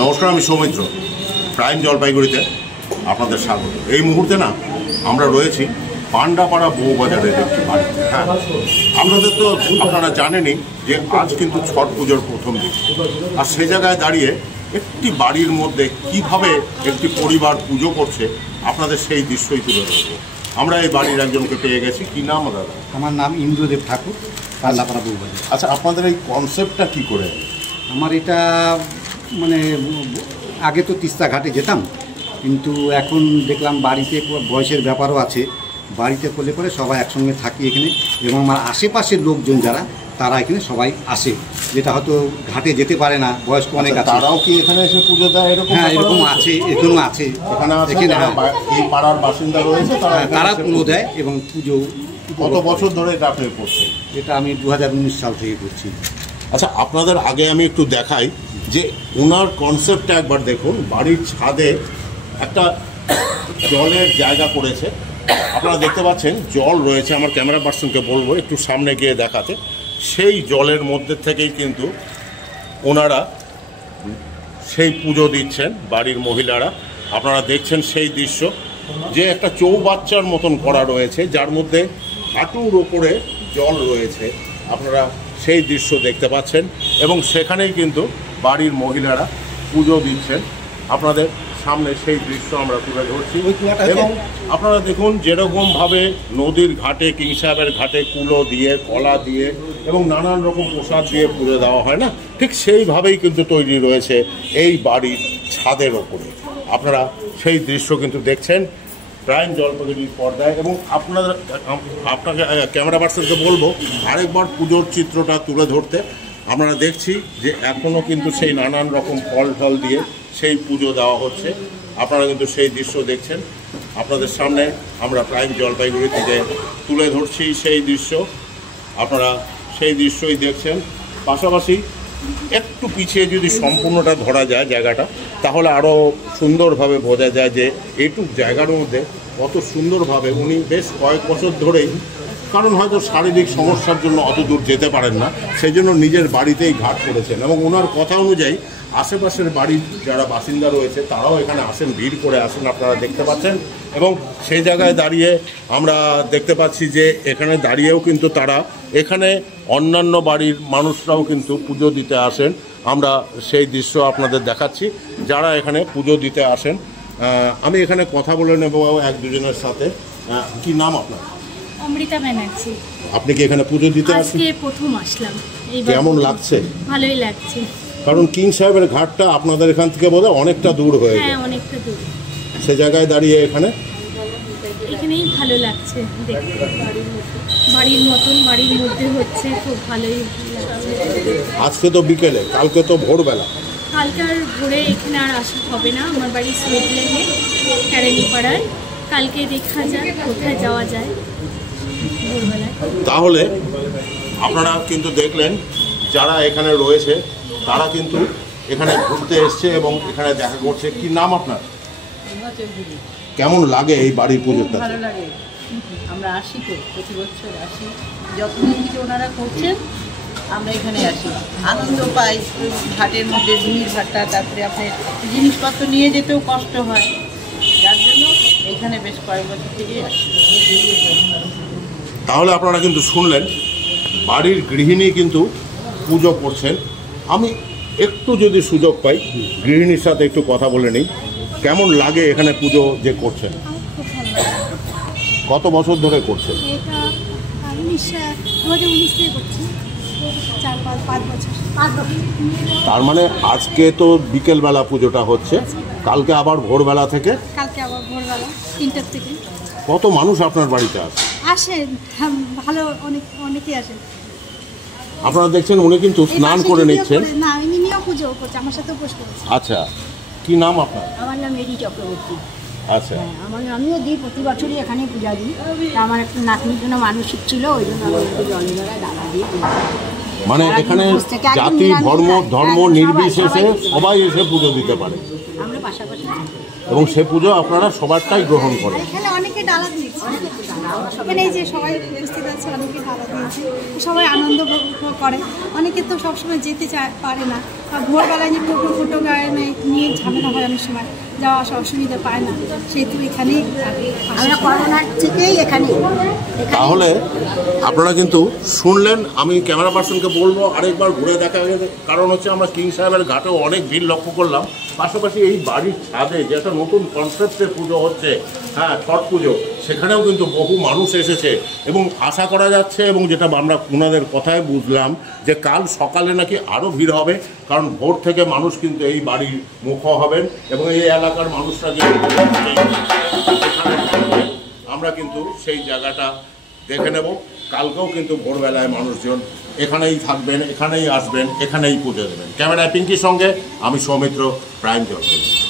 নমস্কার, আমি সৌমিত্র, প্রাইম জলপাইগুড়িতে আপনাদের স্বাগত। এই মুহূর্তে না আমরা রয়েছি পান্ডাপাড়া বউবাজারের একটি বাড়িতে। হ্যাঁ, আপনাদের তো আপনারা জানেনই যে আজ কিন্তু ছট পুজোর প্রথম দিন, আর সে জায়গায় দাঁড়িয়ে একটি বাড়ির মধ্যে কিভাবে একটি পরিবার পুজো করছে আপনাদের সেই দৃশ্যই তুলে ধরবো। আমরা এই বাড়ির একজনকে পেয়ে গেছি। কি নাম দাদা? আমার নাম ইন্দ্রদেব ঠাকুর, পান্ডাপাড়া বউবাজার। আচ্ছা, আপনাদের এই কনসেপ্টটা কি করে? আমার এটা মানে আগে তো তিস্তা ঘাটে যেতাম, কিন্তু এখন দেখলাম বাড়িতে বয়সের ব্যাপারও আছে, বাড়িতে করলে পরে সবাই একসঙ্গে থাকি এখানে, এবং আমার আশেপাশের লোকজন যারা তারা এখানে সবাই আসে, যেটা হয়তো ঘাটে যেতে পারে না, বয়স্ক অনেক আছে। তারাও কি এখানে এসে পুজো দেয়? এরকম? হ্যাঁ, এরকম আছে, এখনো আছে। এখানে এই পাড়ার বাসিন্দা রয়েছে, তারা পুজো দেয় এবং পুজো। কত বছর ধরে এটা আপনি করছেন? এটা আমি 2019 সাল থেকে করছি। আচ্ছা, আপনাদের আগে আমি একটু দেখাই যে ওনার কনসেপ্টটা একবার দেখুন। বাড়ির ছাদে একটা জলের জায়গা করেছে, আপনারা দেখতে পাচ্ছেন জল রয়েছে। আমার ক্যামেরা পার্সনকে বলবো একটু সামনে গিয়ে দেখাতে। সেই জলের মধ্যে থেকেই কিন্তু ওনারা সেই পুজো দিচ্ছেন বাড়ির মহিলারা। আপনারা দেখছেন সেই দৃশ্য, যে একটা চৌবাচ্চার মতন করা রয়েছে, যার মধ্যে হাঁটুর ওপরে জল রয়েছে। আপনারা সেই দৃশ্য দেখতে পাচ্ছেন, এবং সেখানেই কিন্তু বাড়ির মহিলারা পুজো দিচ্ছেন। আপনাদের সামনে সেই দৃশ্য আমরা তুলে ধরছি। এবং আপনারা দেখুন, যেরকমভাবে নদীর ঘাটে, কিং সাহেবের ঘাটে কুলো দিয়ে, কলা দিয়ে এবং নানান রকম প্রসাদ দিয়ে পুজো দেওয়া হয় না, ঠিক সেইভাবেই কিন্তু তৈরি রয়েছে এই বাড়ির ছাদের ওপরে। আপনারা সেই দৃশ্য কিন্তু দেখছেন প্রাইম জলপাইগুড়ির পর্দায়। এবং আপনাকে ক্যামেরা পার্সনকে বলবো আরেকবার পুজোর চিত্রটা তুলে ধরতে। আমরা দেখছি যে এখনও কিন্তু সেই নানান রকম ফল টল দিয়ে সেই পুজো দেওয়া হচ্ছে। আপনারা কিন্তু সেই দৃশ্য দেখছেন। আপনাদের সামনে আমরা প্রাইম জলপাইগুড়ি থেকে তুলে ধরছি সেই দৃশ্য। আপনারা সেই দৃশ্যই দেখছেন। পাশাপাশি একটু পিছিয়ে যদি সম্পূর্ণটা ধরা যায় জায়গাটা, তাহলে আরও সুন্দরভাবে বোঝা যায় যে এইটুক জায়গার মধ্যে কত সুন্দরভাবে উনি বেশ কয়েক বছর ধরেই, কারণ হয়তো শারীরিক সমস্যার জন্য অত দূর যেতে পারেন না, সেই জন্য নিজের বাড়িতেই ঘাট করেছেন। এবং ওনার কথা অনুযায়ী আশেপাশের বাড়ির যারা বাসিন্দা রয়েছে তারাও এখানে আসেন, ভিড় করে আসেন, আপনারা দেখতে পাচ্ছেন। এবং সেই জায়গায় দাঁড়িয়ে আমরা দেখতে পাচ্ছি যে এখানে দাঁড়িয়েও কিন্তু তারা, এখানে অন্যান্য বাড়ির মানুষরাও কিন্তু পুজো দিতে আসেন। আমরা সেই দৃশ্য আপনাদের দেখাচ্ছি, যারা এখানে পুজো দিতে আসেন। আমি এখানে কথা বলে নেব এক দুজনের সাথে। কি নাম আপনার? অমৃতা ব্যানার্জি। আপনি কি এখানে পুজো দিতে আসেন? আজকে প্রথম আসলাম। কেমন লাগছে? ভালোই লাগছে, কারণ কিং সাহেবের ঘাটটা আপনাদের এখান থেকে বোধহয় অনেকটা দূর হয়ে যায়। হ্যাঁ, অনেকটা দূর। সে জায়গায় দাঁড়িয়ে এখানেই ভালো লাগছে দেখতে, বাড়ির মতন, বাড়ির মধ্যে হচ্ছে, খুব ভালোই লাগছে। আজকে তো বিকেলে, কালকে তো ভোরবেলা। কালকে আর ভোরে এখানে আর আসা হবে না, আমার বাড়ি সুইট লেনে, ক্যারেনিপাড়ায়। কালকে দেখা যাক কোথায় যাওয়া যায় ভোরবেলায়। তাহলে আপনারা কিন্তু দেখলেন, যারা এখানে রয়েছে তারা কিন্তু এখানে ঘুরতে এসছে এবং এখানে দেখা করছে। কি নাম আপনার? কেমন লাগে এই বাড়ির পুজোটা? ভালো লাগে, আমরা আসি তো, প্রতি বছর আসি, যতদিন থেকে ওনারা করছেন আমরা এখানে আসি, আনন্দ পাই। ঘাটের মধ্যে ভিড় ভাট্টা, তারপরে আপনার জিনিসপত্র নিয়ে যেতেও কষ্ট হয়, যার জন্য এখানে বেশ কয়েক বছর থেকেই আসি। তাহলে আপনারা কিন্তু শুনলেন, বাড়ির গৃহিণী কিন্তু পুজো করছেন। আমি একটু যদি সুযোগ পাই গৃহিণীর সাথে একটু কথা বলে নিই, কেমন লাগে এখানে পুজো যে করছেন? কত বছর ধরে করছেন? এটা 2019 থেকে করছি, 4-5 বছর। তার মানে আজকে তো বিকেলবেলা পুজোটা হচ্ছে, কালকে আবার ভোরবেলা থেকে? কালকে আবার ভোরবেলা 3টার থেকে। কত মানুষ আপনার বাড়িতে আসেন? ভালো, অনেকেই আসেন। আপনারা দেখছেন উনি কিন্তু স্নান করে নিচ্ছেন। না, উনি নিয়েও পুজো করছে, আমার সাথে উপোস করেছে। আচ্ছা, কি নাম আপনার? আমার নাম এডি চক্রবর্তী। আচ্ছা, আমিও দিই, প্রতি বছরই এখানে পূজা দিই। আমার একটা নাতনির জন্য মানসিক ছিল, ওই জন্য আমি একটু জলে জলে ডালা দিয়ে। মানে এখানে জাতি ধর্ম নির্বিশেষে সবাই এসে পুজো দিতে পারে। আমরা পাশাপাশি এবং সে পুজো আপনারা সবারটাই গ্রহণ করেন। এখানে অনেকে ডালা দিচ্ছে। এখানে এই যে সবাই উপস্থিত আছে, অনেকে ভালো দিয়েছে, সবাই আনন্দ উপভোগ করে। অনেকে তো সবসময় যেতে পারে না, ভোরবেলায় যে টোটো গাড়ি নিয়ে ঝামেলা হয়, অনেক সময় যাওয়া আসা অসুবিধা পায় না, সেহেতু এখানেই আমরা করোনার থেকেই এখানে। তাহলে আপনারা কিন্তু শুনলেন। আমি ক্যামেরা পার্সনকে বলবো আরেকবার ঘুরে দেখা, কারণ হচ্ছে আমরা কিং সাহেবের ঘাটেও অনেক ভিড় লক্ষ্য করলাম। পাশাপাশি এই বাড়ির ছাদে যে একটা নতুন কনসেপ্টে পুজো হচ্ছে, হ্যাঁ ছট পুজো, সেখানেও কিন্তু বহু মানুষ এসেছে এবং আশা করা যাচ্ছে, এবং যেটা আমরা ওনাদের কথায় বুঝলাম, যে কাল সকালে নাকি আরও ভিড় হবে, কারণ ভোর থেকে মানুষ কিন্তু এই বাড়ির মুখ হবেন এবং এই এলাকার মানুষরা যে আমরা কিন্তু সেই জায়গাটা দেখে নেব। কালকেও কিন্তু ভোরবেলায় মানুষজন এখানেই থাকবেন, এখানেই আসবেন, এখানেই পুজো দেবেন। ক্যামেরায় পিঙ্কির সঙ্গে আমি সৌমিত্র, প্রাইম জলপাইগুড়ি।